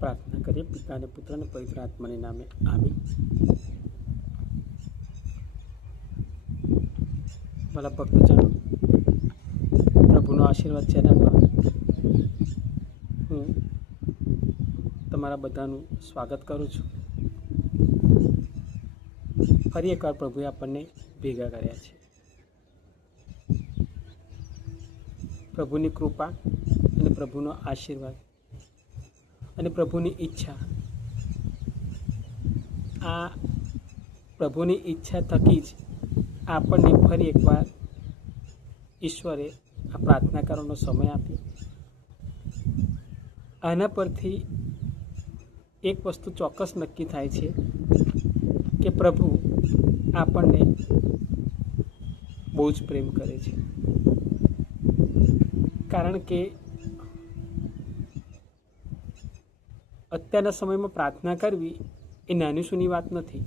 પ્રાર્થના કરીએ. પિતા અને પુત્ર અને પવિત્ર આત્માને નામે આમીન. ભલા ભક્તજનો, પ્રભુનો આશીર્વાદ ચેનલમાં હું તમારા બધાનું સ્વાગત કરું છું. ફરી એકવાર પ્રભુએ આપણને ભેગા કર્યા છે. પ્રભુની કૃપા અને પ્રભુનો આશીર્વાદ અને પ્રભુની ઈચ્છા, આ પ્રભુની ઈચ્છા થકી જ આપણને ફરી એકવાર ઈશ્વરે આ પ્રાર્થના કરવાનો સમય આપ્યો. આના પરથી એક વસ્તુ ચોક્કસ નક્કી થાય છે કે પ્રભુ આપણને બહુ જ પ્રેમ કરે છે. કારણ કે અત્યારના સમયમાં પ્રાર્થના કરવી એ નાની સૂની વાત નથી.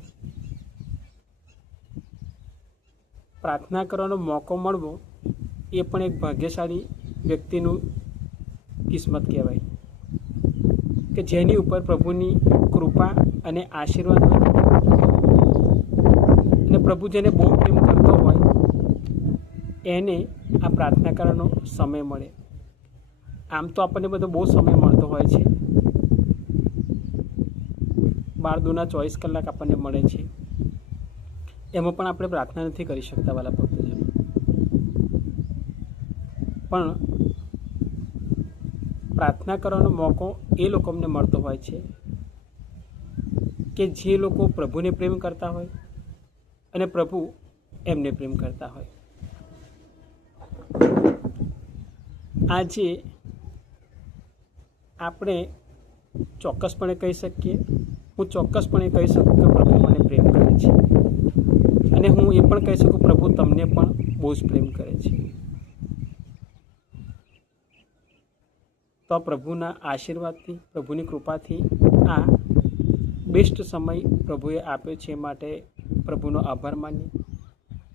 પ્રાર્થના કરવાનો મોકો મળવો એ પણ એક ભાગ્યશાળી વ્યક્તિનું કિસ્મત કહેવાય કે જેની ઉપર પ્રભુની કૃપા અને આશીર્વાદ હોય અને પ્રભુ જેને બહુ પ્રેમ કરતો હોય એને આ પ્રાર્થના કરવાનો સમય મળે. આમ તો આપણને બધો બહુ સમય મળતો હોય છે, 12 દૂના 24 કલાક આપણને મળે છે. એમાં પણ આપણે પ્રાર્થના નથી કરી શકતા વાલા ભક્તજનો. પણ પ્રાર્થના કરવાનો મોકો એ લોકોને મળતો હોય છે કે જે લોકો પ્રભુને પ્રેમ કરતા હોય અને પ્રભુ એમને પ્રેમ કરતા હોય. આજે આપણે ચોક્કસપણે કહી શકીએ, હું ચોક્કસપણે કહી શકું કે પ્રભુ મને પ્રેમ કરે છે અને હું એ પણ કહી શકું પ્રભુ તમને પણ બહુ જ પ્રેમ કરે છે. તો પ્રભુના આશીર્વાદથી, પ્રભુની કૃપાથી આ બેસ્ટ સમય પ્રભુએ આપ્યો છે, માટે પ્રભુનો આભાર માનીએ.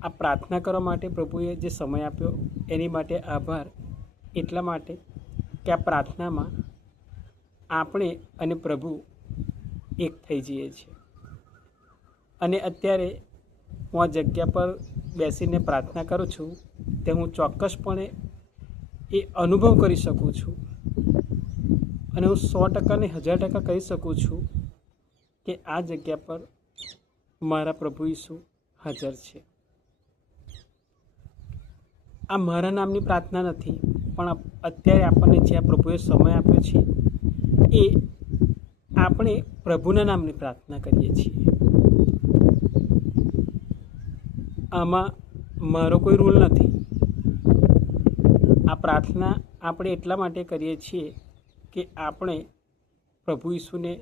આ પ્રાર્થના કરવા માટે પ્રભુએ જે સમય આપ્યો એની માટે આભાર. એટલા માટે કે આ પ્રાર્થનામાં આપણે અને પ્રભુ એક થઈ જઈએ છીએ. અને અત્યારે હું આ જગ્યા પર બેસીને પ્રાર્થના કરું છું તે હું ચોક્કસપણે એ અનુભવ કરી શકું છું અને હું 100% ને 1000% કહી શકું છું કે આ જગ્યા પર મારા પ્રભુ ઈસુ હાજર છે. આ મારા નામની પ્રાર્થના નથી, પણ અત્યારે આપણને જે આ પ્રભુએ સમય આપ્યો છે એ આપણે પ્રભુના નામની પ્રાર્થના કરીએ છીએ. આમાં મારો કોઈ રૂલ નથી. આ પ્રાર્થના આપણે એટલા માટે કરીએ છીએ કે આપણે પ્રભુ ઈસુને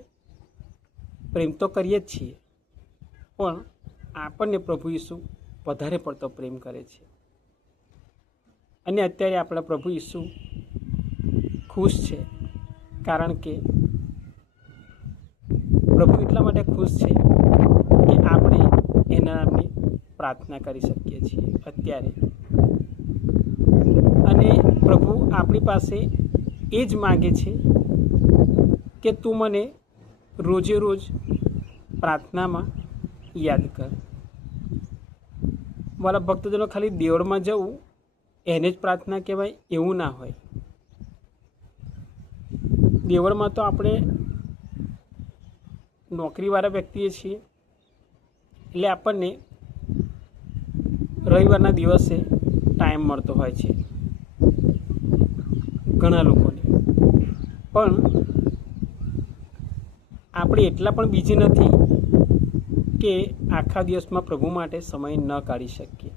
પ્રેમ તો કરીએ જ છીએ, પણ આપણને પ્રભુ ઈસુ વધારે પડતો પ્રેમ કરે છે. અને અત્યારે આપણા પ્રભુ ઈસુ ખુશ છે, કારણ કે પ્રભુ એટલા માટે ખુશ છે કે આપણે એના નામની પ્રાર્થના કરી શકીએ છીએ અત્યારે. અને પ્રભુ આપણી પાસે એ જ માગે છે કે તું મને રોજે રોજ પ્રાર્થનામાં યાદ કર. મારા ભક્તજનો, ખાલી દેવળમાં જવું એને જ પ્રાર્થના કહેવાય એવું ના હોય. દેવળમાં તો આપણે નોકરીવાળા વ્યક્તિએ છીએ, એટલે આપણને રવિવારના દિવસે ટાઈમ મળતો હોય છે ઘણા લોકોને. પણ આપણે એટલા પણ બીજી નથી કે આખા દિવસમાં પ્રભુ માટે સમય ન કાઢી શકીએ.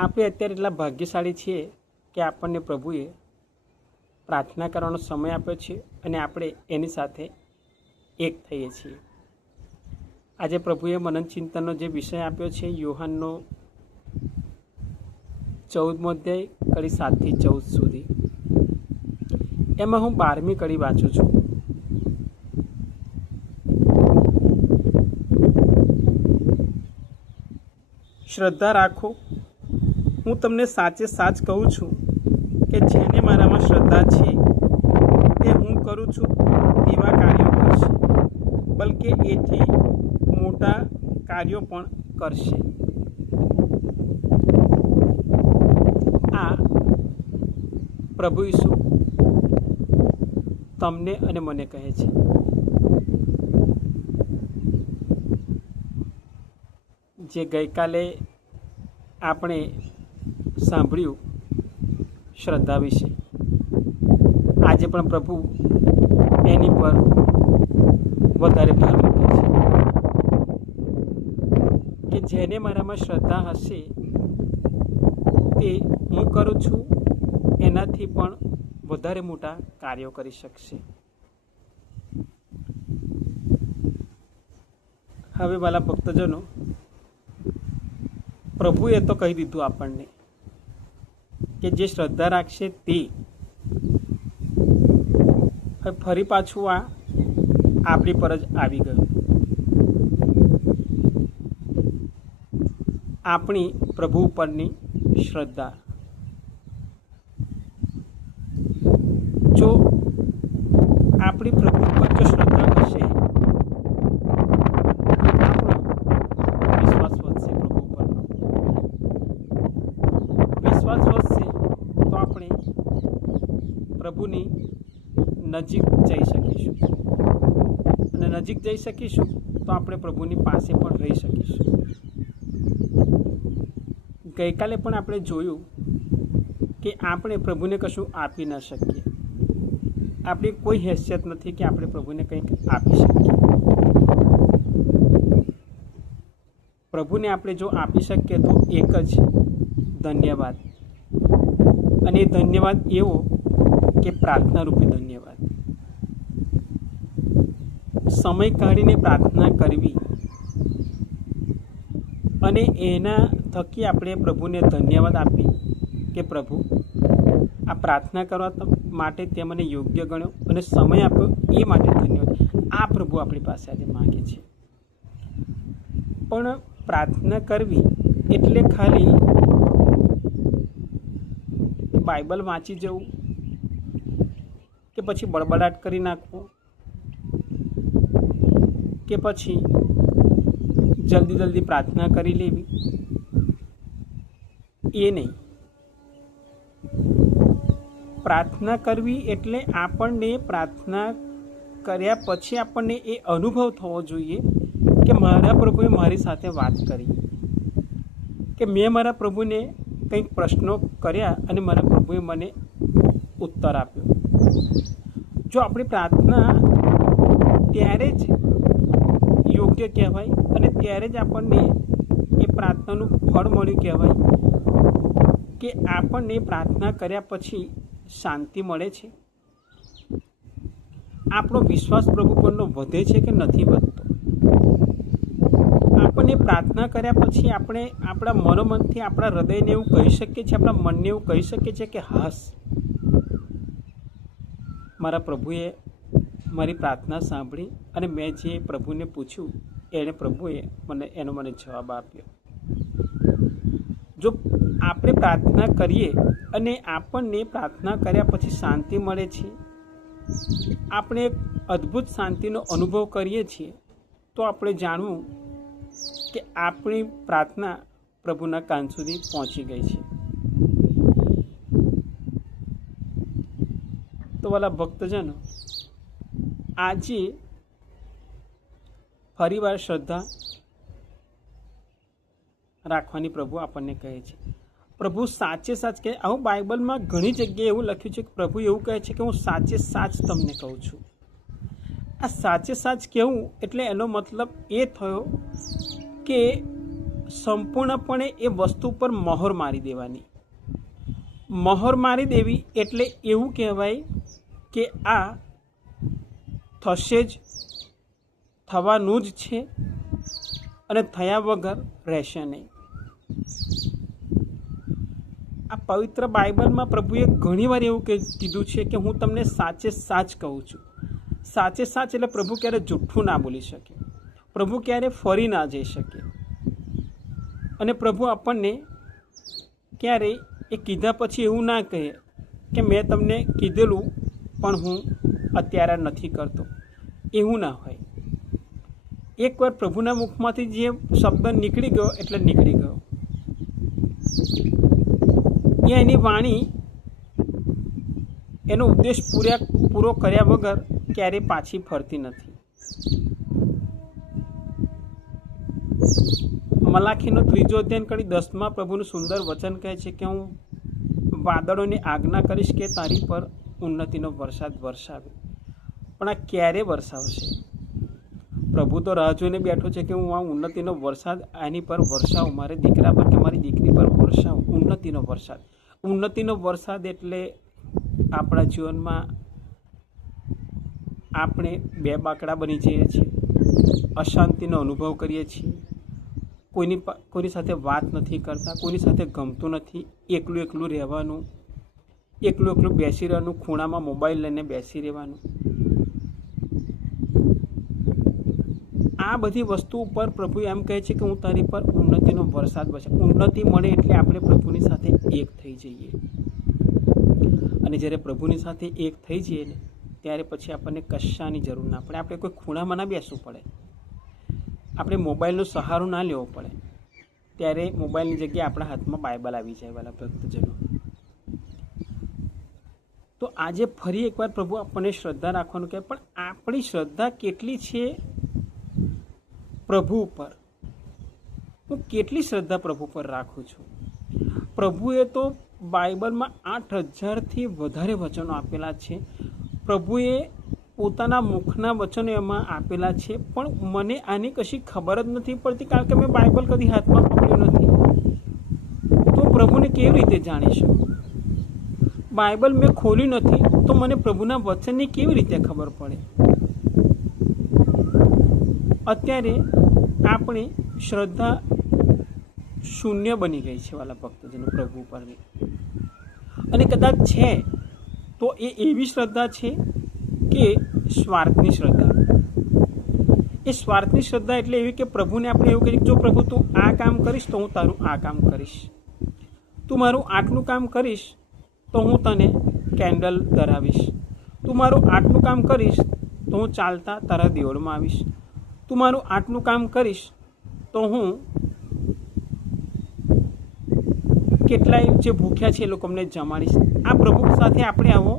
આપણે અત્યારે એટલા ભાગ્યશાળી છીએ કે આપણને પ્રભુએ પ્રાર્થના કરવાનો સમય આપ્યો છે અને આપણે એની સાથે એક થઈએ છીએ. આજે પ્રભુએ મનન ચિંતનનો જે વિષય આપ્યો છે, યોહાનનો 14મો અધ્યાય કડી 7 થી 14 સુધી, એમાં હું 12મી કડી વાંચું છું. શ્રદ્ધા રાખો, હું તમને સાચે સાચ કહું છું કે જેને મારામાં શ્રદ્ધા છે તે કરું છું તેવા કાર્યો કરશે, બલકે એથી મોટા કાર્યો પણ કરશે. આ પ્રભુ ઈસુ તમને અને મને કહે છે. જે ગઈકાલે આપણે સાંભળ્યું શ્રદ્ધા વિશે, આજે પણ પ્રભુ એની પર વધારે ભાર મૂકે છે કે જેને મારામાં શ્રદ્ધા હશે તે હું કરું છું એનાથી પણ વધારે મોટા કાર્યો કરી શકશે. હવે વાલા ભક્તજનો, પ્રભુએ તો કહી દીધું આપણને કે જે શ્રદ્ધા રાખશે તે. હવે ફરી પાછું આ આપણી પર જ આવી ગયું. આપણી પ્રભુ ઉપરની શ્રદ્ધા. જો આપણી પ્રભુ ઉપર જો શ્રદ્ધા હશે, આપણો વિશ્વાસ વધશે. પ્રભુ ઉપરનો વિશ્વાસ વધશે તો આપણે પ્રભુની નજીક જઈ શકીશું, અને નજીક જઈ શકીશું તો આપણે પ્રભુની પાસે પણ રહી શકીશું. ગઈકાલે પણ આપણે જોયું કે આપણે પ્રભુને કશું આપી ન શકીએ. આપણી કોઈ હેસિયત નથી કે આપણે પ્રભુને કંઈક આપી શકીએ. પ્રભુને આપણે જો આપી શકીએ તો એક જ ધન્યવાદ, અને એ ધન્યવાદ એવો કે પ્રાર્થના રૂપી ધન્યવાદ. સમય કાઢીને પ્રાર્થના કરવી અને એના થકી આપણે પ્રભુને ધન્યવાદ આપી કે પ્રભુ આ પ્રાર્થના કરવા માટે તે મને યોગ્ય ગણ્યો અને સમય આપ્યો, એ માટે ધન્યવાદ. આ પ્રભુ આપણી પાસે આજે માગે છે. પણ પ્રાર્થના કરવી એટલે ખાલી બાઇબલ વાંચી જવું કે પછી બળબડાટ કરી નાખવો કે પછી જલ્દી જલ્દી પ્રાર્થના કરી લેવી, એ નહીં. પ્રાર્થના કરવી એટલે આપણને પ્રાર્થના કર્યા પછી આપણને એ અનુભવ થવો જોઈએ કે મારા પ્રભુએ મારી સાથે વાત કરી, કે મેં મારા પ્રભુને કંઈક પ્રશ્નો કર્યા અને મારા પ્રભુએ મને ઉત્તર આપ્યો. જો આપણી પ્રાર્થના ત્યારે જ યોગ્ય કહેવાય અને ત્યારે જ આપણને એ પ્રાર્થનાનું ફળ મળ્યું કહેવાય કે આપણને પ્રાર્થના કર્યા પછી શાંતિ મળે છે. આપણો વિશ્વાસ પ્રભુ પરનો વધે છે કે નથી વધતો. આપણને પ્રાર્થના કર્યા પછી આપણે આપણા મનોમનથી આપણા હૃદયને એવું કહી શકીએ છીએ, આપણા મનને એવું કહી શકીએ છીએ કે હાસ, મારા પ્રભુએ મારી પ્રાર્થના સાંભળી અને મેં જે પ્રભુને પૂછ્યું પ્રભુએ એનો મને જવાબ આપ્યો. જો આપણે પ્રાર્થના કરીએ અને આપણને પ્રાર્થના કર્યા પછી શાંતિ મળે છે, આપણે એક અદ્ભુત શાંતિનો અનુભવ કરીએ છીએ, તો આપણે જાણવું કે આપણી પ્રાર્થના પ્રભુના કાન સુધી પહોંચી ગઈ છે. તો વાલા ભક્તજનો, આજે ફરીવાર શ્રદ્ધા રાખવાની પ્રભુ આપણને કહે છે. પ્રભુ સાચે સાચ કહે. આવું બાઇબલમાં ઘણી જગ્યાએ એવું લખ્યું છે કે પ્રભુ એવું કહે છે કે હું સાચે સાચ તમને કહું છું. આ સાચે સાચ કહેવું એટલે એનો મતલબ એ થયો કે સંપૂર્ણપણે એ વસ્તુ પર મહોર મારી દેવાની. મહોર મારી દેવી એટલે એવું કહેવાય કે આ થશે જ, થવાનું જ છે અને થયા વગર રહેશે નહીં. આ પવિત્ર બાઇબલમાં પ્રભુએ ઘણીવાર એવું કીધું છે કે હું તમને સાચે સાચ કહું છું. સાચે સાચ એટલે પ્રભુ ક્યારે જૂઠું ના બોલી શકે, પ્રભુ ક્યારે ફરી ના જઈ શકે, અને પ્રભુ આપણને ક્યારેય એ કીધા પછી એવું ના કહે કે મેં તમને કીધેલું પણ હું અત્યારે નથી કરતો, એવું ના હોય. એકવાર પ્રભુના મુખમાંથી જે શબ્દ નીકળી ગયો એટલે નીકળી ગયો. એની વાણી એનો ઉદ્દેશ પૂરો કર્યા વગર ક્યારેય પાછી ફરતી નથી. મલાખીનો 3 અધ્યાય કડી 10 પ્રભુનું સુંદર વચન કહે છે કે હું વાદળોની આજ્ઞા કરીશ કે તારી પર ઉન્નતિનો વરસાદ વરસાવે. પણ આ ક્યારે વરસાવશે? પ્રભુ તો રાહ જોઈને બેઠો છે કે હું આ ઉન્નતિનો વરસાદ આની પર વરસાવું, મારે દીકરા પર કે મારી દીકરી પર વરસાવું. ઉન્નતિનો વરસાદ. ઉન્નતિનો વરસાદ એટલે આપણા જીવનમાં આપણે બે બાકડા બની જઈએ છીએ, અશાંતિનો અનુભવ કરીએ છીએ, કોઈની સાથે વાત નથી કરતા, કોઈની સાથે ગમતું નથી, એકલું રહેવાનું, એકલું બેસી રહેવાનું, ખૂણામાં મોબાઈલ લઈને બેસી રહેવાનું. આ બધી વસ્તુ ઉપર પ્રભુ એમ કહે છે કે હું તારી પર ઉન્નતિનો વરસાદ વરસે. ઉન્નતિ મળે એટલે આપણે પ્રભુની સાથે એક થઈ જઈએ. અને જ્યારે પ્રભુની સાથે એક થઈ જઈએ ને ત્યારે પછી આપણને કશાની જરૂર ના પડે. આપણે કોઈ ખૂણામાં ના બેસવું પડે, આપણે મોબાઈલનો સહારો ના લેવો પડે. ત્યારે મોબાઈલની જગ્યાએ આપણા હાથમાં બાઇબલ આવી જાય. વાલા ભક્તજનો, તો આજે ફરી એકવાર પ્રભુ આપણને શ્રદ્ધા રાખવાનું કહે, પણ આપણી શ્રદ્ધા કેટલી છે પ્રભુ ઉપર? હું કેટલી શ્રદ્ધા પ્રભુ પર રાખું છું? પ્રભુએ તો બાઇબલમાં 8,000થી વધારે વચનો આપેલા છે. પ્રભુએ પોતાના મુખના વચનો એમાં આપેલા છે, પણ મને આની કશી ખબર જ નથી પડતી, કારણ કે મેં બાઇબલ કદી હાથમાં પકડ્યું નથી. તો પ્રભુને કેવી રીતે જાણીશું? બાઇબલ મેં ખોલ્યું નથી તો મને પ્રભુના વચનની કેવી રીતે ખબર પડે? અત્યારે આપણી શ્રદ્ધા શૂન્ય બની ગઈ છે વાલા ભક્તજનો પ્રભુ પરની. અને કદાચ છે તો એ એવી શ્રદ્ધા છે કે સ્વાર્થની શ્રદ્ધા. એ સ્વાર્થની શ્રદ્ધા એટલે એવી કે પ્રભુને આપણે એવું કહીએ, જો પ્રભુ તું આ કામ કરીશ તો હું તારું આ કામ કરીશ, તું મારું આટલું કામ કરીશ તો હું તને કેન્ડલ ધરાવીશ, તું મારું આટલું કામ કરીશ તો હું ચાલતા તારા દેવળમાં આવીશ, તું મારું આટલું કામ કરીશ તો હું કેટલાય જે ભૂખ્યા છે એ લોકો અમને જમાડીશ. આ પ્રભુ સાથે આપણે આવો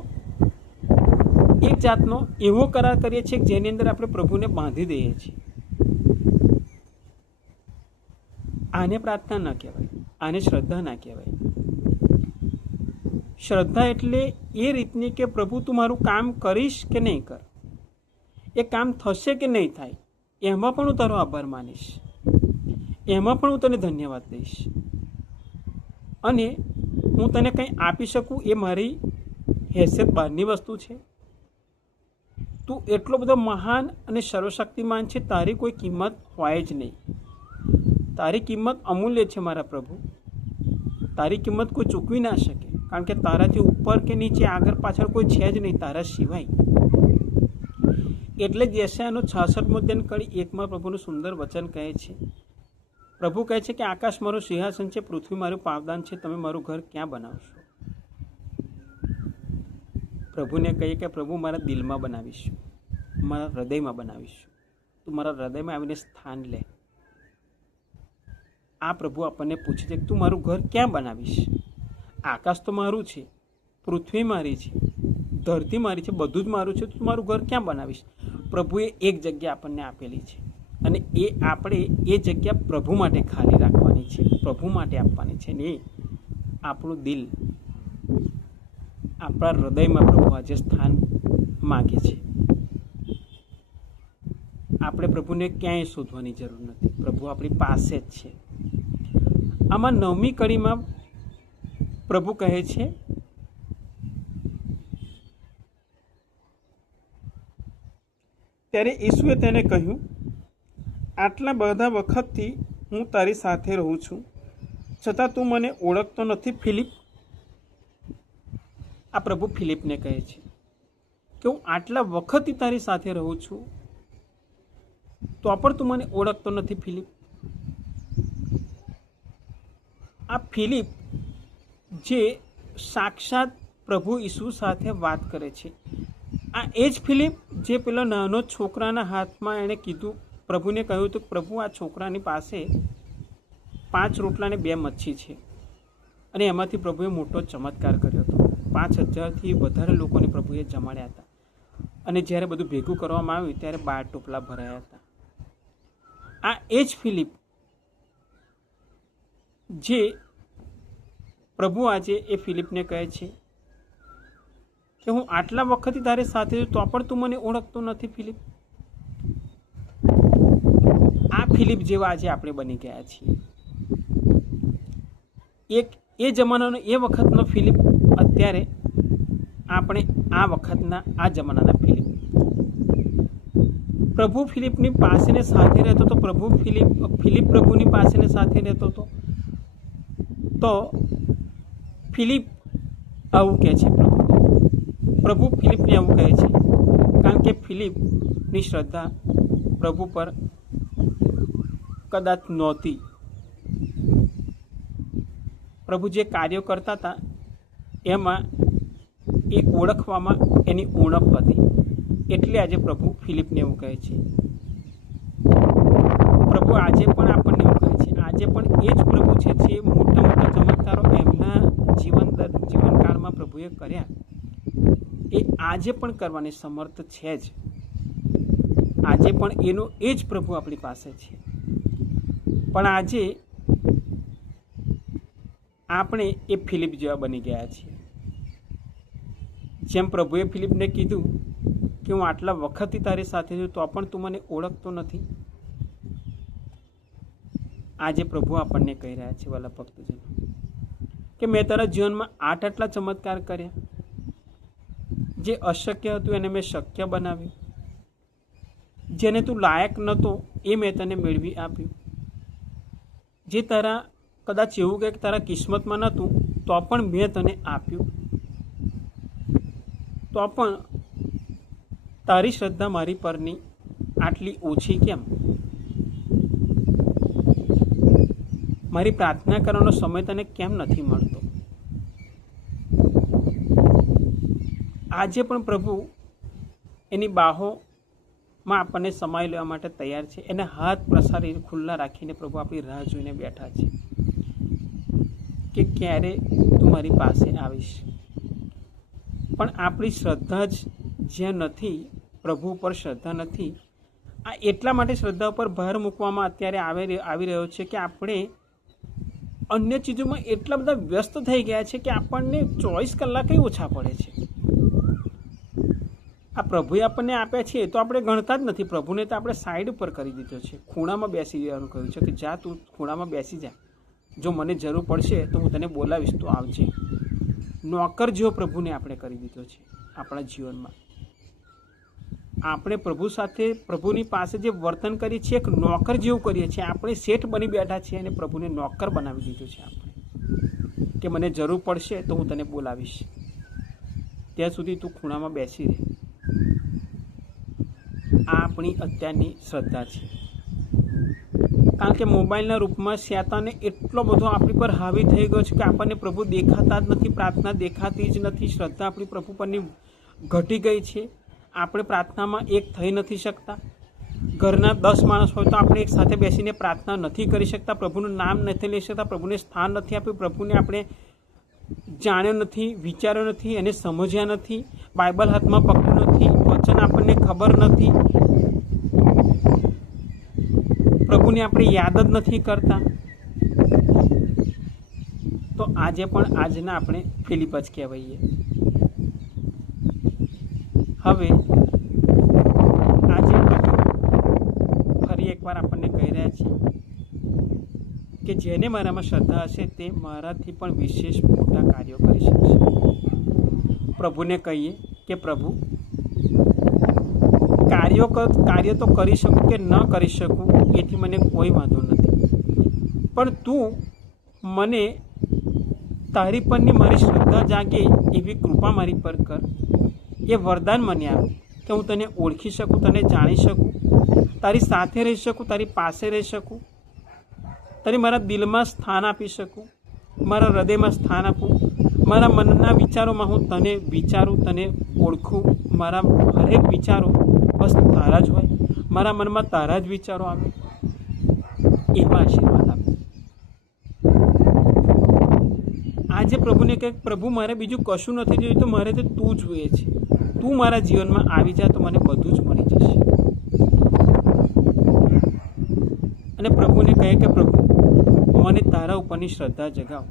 એક જાતનો એવો કરાર કરીએ છીએ જેની અંદર આપણે પ્રભુને બાંધી દઈએ છીએ. આને પ્રાર્થના ના કહેવાય, આને શ્રદ્ધા ના કહેવાય. શ્રદ્ધા એટલે એ રીતની કે પ્રભુ તું મારું કામ કરીશ કે નહીં કર, એ કામ થશે કે નહીં થાય, એમાં પણ હું તારો આભાર માનીશ, એમાં પણ હું તને ધન્યવાદ દઈશ. અને હું તને કંઈ આપી શકું એ મારી હેસિયત બહારની વસ્તુ છે. તું એટલો બધો મહાન અને સર્વશક્તિમાન છે, તારી કોઈ કિંમત હોય જ નહીં. તારી કિંમત અમૂલ્ય છે મારા પ્રભુ. તારી કિંમત કોઈ ચૂકવી ના શકે, કારણ કે તારાથી ઉપર કે નીચે આગળ પાછળ કોઈ છે જ નહીં તારા સિવાય. એટલે જ યશાયાનો 66મો અધ્યાય કડી 1 પ્રભુનું સુંદર વચન કહે છે. પ્રભુ કહે છે કે આકાશ મારું સિંહાસન છે, પૃથ્વી મારું પાવદાન છે, તમે મારું ઘર ક્યાં બનાવશો? પ્રભુને કહીએ કે પ્રભુ મારા દિલમાં બનાવીશ, મારા હૃદયમાં બનાવીશ, તું મારા હૃદયમાં આવીને સ્થાન લે. આ પ્રભુ આપણને પૂછે છે કે તું મારું ઘર ક્યાં બનાવીશ? આકાશ તો મારું છે, પૃથ્વી મારી છે, ધરતી મારી છે, બધું જ મારું છે, તું મારું ઘર ક્યાં બનાવીશ? પ્રભુએ એક જગ્યા આપણને આપેલી છે અને એ આપણે એ જગ્યા પ્રભુ માટે ખાલી રાખવાની છે, પ્રભુ માટે આપવાની છે. ને એ આપણું દિલ, આપણા હૃદયમાં પ્રભુ આજે સ્થાન માગે છે. આપણે પ્રભુને ક્યાંય શોધવાની જરૂર નથી, પ્રભુ આપણી પાસે જ છે. આમાં 9મી કડીમાં પ્રભુ કહે છે ત્યારે ઈસુએ તેને કહ્યું, આટલા બધા વખતથી હું તારી સાથે રહું છું, છતાં તું મને ઓળખતો નથી ફિલિપ? આ પ્રભુ ફિલિપને કહે છે કે હું આટલા વખતથી તારી સાથે રહું છું તો પણ તું મને ઓળખતો નથી ફિલિપ? આ ફિલિપ જે સાક્ષાત પ્રભુ ઈસુ સાથે વાત કરે છે, આ એ જ ફિલિપ જે પેલો નાનો છોકરાના હાથમાં એણે કીધું, પ્રભુને કહ્યું હતું, પ્રભુ આ છોકરાની પાસે 5 રોટલા ને 2 મચ્છી છે, અને એમાંથી પ્રભુએ મોટો ચમત્કાર કર્યો હતો. 5000થી વધારે લોકોને પ્રભુએ જમાડ્યા હતા, અને જ્યારે બધું ભેગું કરવામાં આવ્યું ત્યારે 12 ટોપલા ભરાયા હતા. આ એ જ ફિલિપ જે પ્રભુ આજે એ ફિલિપને કહે છે કે હું આટલા વખતથી તારી સાથે છું તો પણ તું મને ઓળખતો નથી ફિલિપ. આ ફિલિપ જેવા આજે આપણે બની ગયા છીએ. એક એ જમાનાનો એ વખતનો ફિલિપ, અત્યારે આપણે આ વખતના આ જમાનાના ફિલિપ. પ્રભુ ફિલિપની પાસેને સાથે રહેતો હતો, ફિલિપ પ્રભુની પાસેને સાથે રહેતો હતો. તો ફિલિપ આવું કહે છે પ્રભુ ફિલિપને આવું કહે છે, કારણ કે ફિલિપની શ્રદ્ધા પ્રભુ પર કદાચ નહોતી. પ્રભુ જે કાર્યો કરતા હતા એમાં એ ઓળખવામાં એની ઉણપ હતી. એટલે આજે પ્રભુ ફિલિપને એવું કહે છે. પ્રભુ આજે પણ આપણને એવું કહે છે. આજે પણ એ જ પ્રભુ છે જે મોટા મોટા ચમત્કારો એમના જીવનકાળમાં પ્રભુએ કર્યા, એ આજે પણ કરવાની સમર્થ છે જ. આજે પણ એનો એ જ પ્રભુ આપણી પાસે છે. પણ આજે આપણે એ ફિલિપ જેવા બની ગયા છીએ. જેમ પ્રભુએ ફિલિપને કીધું કે હું આટલા વખતથી તારી સાથે છું તો પણ તું મને ઓળખતો નથી. આજે પ્રભુ આપણને કહી રહ્યા છે, વાલા ભક્તજનો, કે મેં તારા જીવનમાં આટલા ચમત્કાર કર્યા. જે અશક્ય હતું એને મેં શક્ય બનાવ્યું. જેને તું લાયક નહોતો એ મેં તને મેળવી આપ્યું. જે તારા કદાચ એવું કે તારા કિસ્મતમાં નહોતું તો પણ મેં તને આપ્યું. તો પણ તારી શ્રદ્ધા મારી પરની આટલી ઓછી કેમ? મારી પ્રાર્થના કરવાનો સમય તને કેમ નથી મળતો? આજે પણ પ્રભુ એની બાહોમાં આપણને સમાઈ લેવા માટે તૈયાર છે. એને હાથ પ્રસારી ખુલ્લા રાખીને પ્રભુ આપણી રાહ જોઈને બેઠા છે કે ક્યારે તું મારી પાસે આવીશ. પણ આપણી શ્રદ્ધા જ જ્યાં નથી, પ્રભુ ઉપર શ્રદ્ધા નથી. આ એટલા માટે શ્રદ્ધા ઉપર ભાર મૂકવામાં અત્યારે આવી રહ્યો છે કે આપણે અન્ય ચીજોમાં એટલા બધા વ્યસ્ત થઈ ગયા છે કે આપણને 24 કલાક ઓછા પડે છે. આ પ્રભુએ આપણને આપ્યા છે તો આપણે ગણતા જ નથી. પ્રભુને તો આપણે સાઈડ ઉપર કરી દીધો છે, ખૂણામાં બેસી જવાનું કહ્યું છે કે જા તું ખૂણામાં બેસી જા, જો મને જરૂર પડશે તો હું તને બોલાવીશ તો આવજે. નોકર જેવો પ્રભુને આપણે કરી દીધો છે આપણા જીવનમાં. આપણે પ્રભુ સાથે, પ્રભુની પાસે જે વર્તન કરીએ છીએ એક નોકર જેવું કરીએ છીએ. આપણે શેઠ બની બેઠા છીએ અને પ્રભુને નોકર બનાવી દીધું છે આપણે, કે મને જરૂર પડશે તો હું તને બોલાવીશ, ત્યાં સુધી તું ખૂણામાં બેસી રહે. આ આપણી અત્યારની શ્રદ્ધા છે. કારણ કે મોબાઈલના રૂપમાં શૈતાને એટલો બધો આપણી પર હાવી થઈ ગયો છે કે આપણને પ્રભુ દેખાતા જ નથી, પ્રાર્થના દેખાતી જ નથી, શ્રદ્ધા આપણી પ્રભુ પરની ઘટી ગઈ છે. આપણે પ્રાર્થનામાં એક થઈ નથી શકતા. ઘરના 10 માણસ હોય તો આપણે એક સાથે બેસીને પ્રાર્થના નથી કરી શકતા, પ્રભુનું નામ નથી લઈ શકતા, પ્રભુને સ્થાન નથી આપ્યું, પ્રભુને આપણે જાણ્યો નથી, વિચાર્યો નથી, એને સમજ્યા નથી, બાઇબલ હાથમાં પકડ્યું નથી, વચન આપણને ખબર નથી, પ્રભુને આપણે યાદ જ નથી કરતા. તો આજે પણ આજના આપણે ફિલિપ જ કહેવાઈએ. હવે આજે ફરી એકવાર આપણને કહી રહ્યા છે કે જેને મારામાં શ્રદ્ધા હશે તે મારાથી પણ વિશેષ મોટા કાર્યો કરી શકશે. પ્રભુને કહીએ કે પ્રભુ, કાર્ય તો કરી શકું કે ન કરી શકું એથી મને કોઈ વાંધો નથી, પણ તું મને તારી પરની મારી શ્રદ્ધા જાગે એવી કૃપા મારી પર કર. એ વરદાન મને આપ કે હું તને ઓળખી શકું, તને જાણી શકું, તારી સાથે રહી શકું, તારી પાસે રહી શકું, તને મારા દિલમાં સ્થાન આપી શકું, મારા હૃદયમાં સ્થાન આપું, મારા મનના વિચારોમાં હું તને વિચારું, તને ઓળખું, મારા હરેક વિચારો બસ તારા જ હોય, મારા મનમાં તારા જ વિચારો આવે, એવા આશીર્વાદ આપે. આજે પ્રભુને કહે, પ્રભુ મારે બીજું કશું નથી જોઈતું, મારે તો તું જોઈએ છે. તું મારા જીવનમાં આવી જા તો મને બધું જ મળી જશે. અને પ્રભુને કહે કે પ્રભુ મને તારા ઉપરની શ્રદ્ધા જગાવ.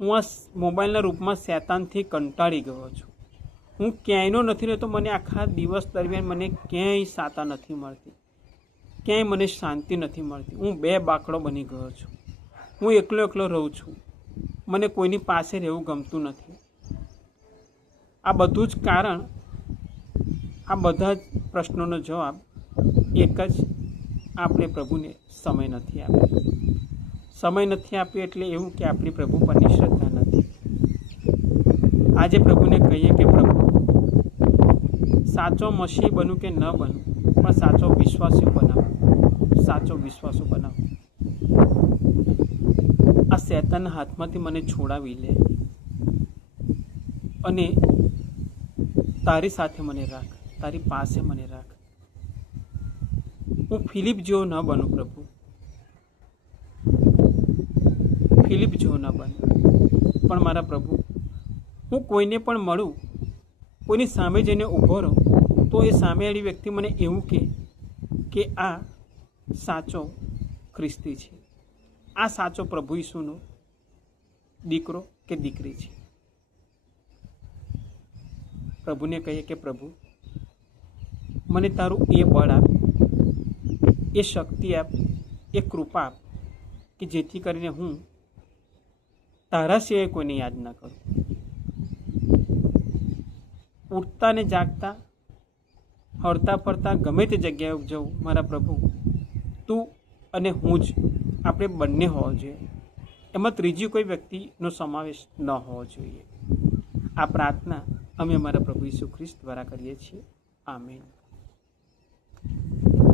હું આ મોબાઈલના રૂપમાં શૈતાનથી કંટાળી ગયો છું. હું ક્યાંયનો નથી રહેતો. મને આખા દિવસ દરમિયાન મને ક્યાંય શાંતા નથી મળતી, ક્યાંય મને શાંતિ નથી મળતી. હું બે બાકડો બની ગયો છું. હું એકલો એકલો રહું છું. મને કોઈની પાસે રહેવું ગમતું નથી. આ બધું જ કારણ, આ બધા જ પ્રશ્નોનો જવાબ એક જ, આપણે પ્રભુને સમય નથી આપ્યો. સમય નથી આપ્યો એટલે એવું કે આપણી પ્રભુ પરની શ્રદ્ધા નથી. આજે પ્રભુને કહીએ કે પ્રભુ સાચો મસીહ બનું કે ન બનું, પણ સાચો વિશ્વાસુ બનાવો, સાચો વિશ્વાસુ બનાવો. આ શૈતાનના હાથમાંથી મને છોડાવી લે અને તારી સાથે મને રાખ, તારી પાસે મને રાખ. હું ફિલિપ જેવો ન બનું પ્રભુ, ફિલિપ જેવો ન બનું, પણ મારા પ્રભુ હું કોઈને પણ મળું, કોઈની સામે જઈને ઊભો રહું તો એ સામેવાળી વ્યક્તિ મને એવું કહે કે આ સાચો ખ્રિસ્તી છે, આ સાચો પ્રભુ ઈસુનો દીકરો કે દીકરી છે. પ્રભુને કહીએ કે પ્રભુ મને તારું એ બળ આપ, એ શક્તિ આપ, એ કૃપા આપ કે જેથી કરીને હું તારા સિવાય કોઈને યાદ ના કરું. ઉઠતા ને જાગતા, હરતા ફરતા ગમે તે જગ્યાએ જવું, મારા પ્રભુ તું અને હું જ, આપણે બંને હોવો જોઈએ. એમાં ત્રીજી કોઈ વ્યક્તિનો સમાવેશ ન હોવો જોઈએ. આ પ્રાર્થના અમે અમારા પ્રભુ ઈસુ ખ્રિસ્ત દ્વારા કરીએ છીએ. આમીન.